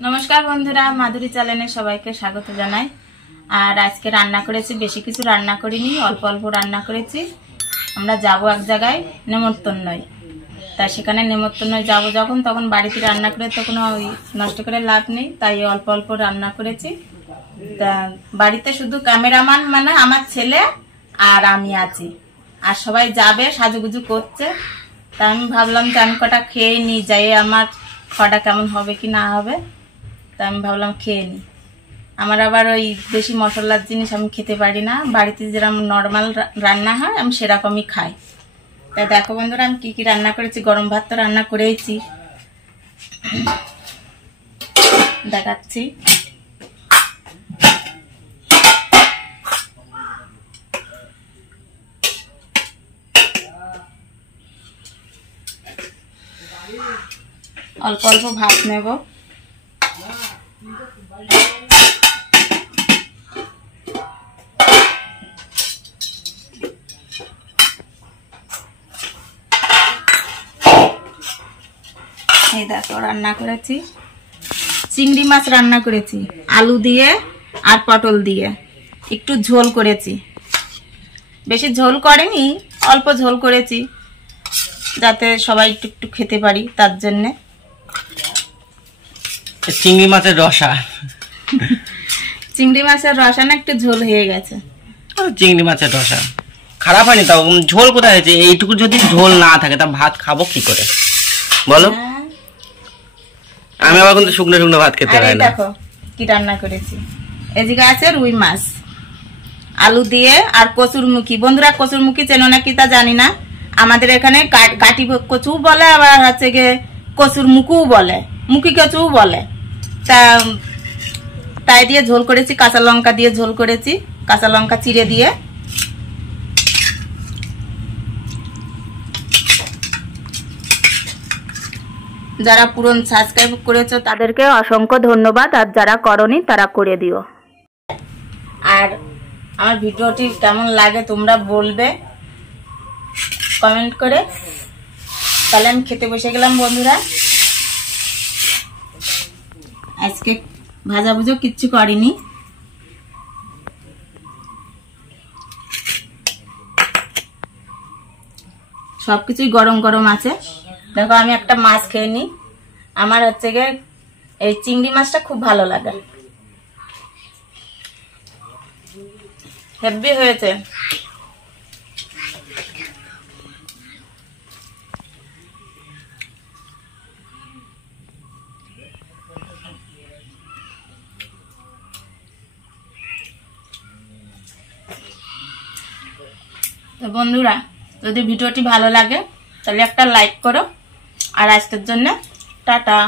नमस्कार बंधुरा माधुरी चैनेले सबाइके स्वागत जानाई। और आज के रान्ना करेছি बेशी किछु रान्ना करिনি, अल्प अल्प रान्ना करेছি। আমরা যাব এক জায়গায় নেমন্তন্নয়, তাই সেখানে নেমন্তন্নয় যাব যখন তখন বাড়িতে রান্না করে তো কোনো নষ্ট করে লাভ নেই, তাই অল্প অল্প রান্না করেছি। তা বাড়িতে শুধু ক্যামেরাম্যান মানে আমার ছেলে আর আমি আছি, আর সবাই যাবে সাজুগুজু করছে। তা আমি ভাবলাম যে আমি কটা খেয়ে নিই, যাই আমার খাওয়াটা কেমন হবে কি না হবে। তা আমি ভাবলাম খেয়ে নিই। আমার আবার ওই বেশি মশলার জিনিস আমি খেতে পারি না, বাড়িতে যেরকম নর্মাল রান্না হয় আমি সেরকমই খাই। তাই দেখো বন্ধুরা আমি কি কি রান্না করেছি। গরম ভাত তো রান্না করেইছি, দেখাচ্ছি। অল্প অল্প ভাত নেব। এই দেখো রান্না করেছি চিংড়ি মাছ রান্না করেছি আলু দিয়ে আর পটল দিয়ে, একটু ঝোল করেছি, বেশি ঝোল করেনি, অল্প ঝোল করেছি যাতে সবাই একটু একটু খেতে পারি তার জন্য। চিংড়ি মাছের রসা চিংড়ি মাছের রসা না একটু ঝোল হয়ে গেছে। চিংড়ি মাছের রসা খারাপ হয়নি, তাও ঝোল কোথায় হয়েছে? এইটুকু যদি ঝোল না থাকে তা ভাত খাবো কি করে বলো? আমি আবার কিন্তু শুকনো শুকনো ভাত খেতে পারি না। দেখো কি রান্না করেছি, এদিকে আছে রুই মাছ আলু দিয়ে আর কচুরমুখী। বন্ধুরা কচুরমুখী চেনো নাকি তা জানি না, আমাদের এখানে কাটি কচু বলে, আবার হচ্ছে গিয়ে কচুর মুখও বলে, মুখী কচু বলে। তা তাই দিয়ে ঝোল করেছি, কাঁচা লঙ্কা দিয়ে ঝোল করেছি, কাঁচা লঙ্কা চিড়ে দিয়ে। যারা পুরনো সাবস্ক্রাইব করেছো তাদেরকে অসংখ্য ধন্যবাদ, আর যারা করনি তারা করে দিও। আর আমার ভিডিওটি কেমন লাগে তোমরা বলবে কমেন্ট করে। তাহলে আমি খেতে বসে গেলাম বন্ধুরা। আজকে ভাজা ভুজো কিচ্ছু করিনি, সবকিছুই গরম গরম আছে। দেখো আমি একটা মাছ খেয়ে নিই, আমার হচ্ছে গিয়ে এই চিংড়ি মাছটা খুব ভালো লাগে, হেভি হয়েছে। তো বন্ধুরা যদি ভিডিওটি ভালো লাগে তাহলে একটা লাইক করো, আর আজকের জন্য টাটা।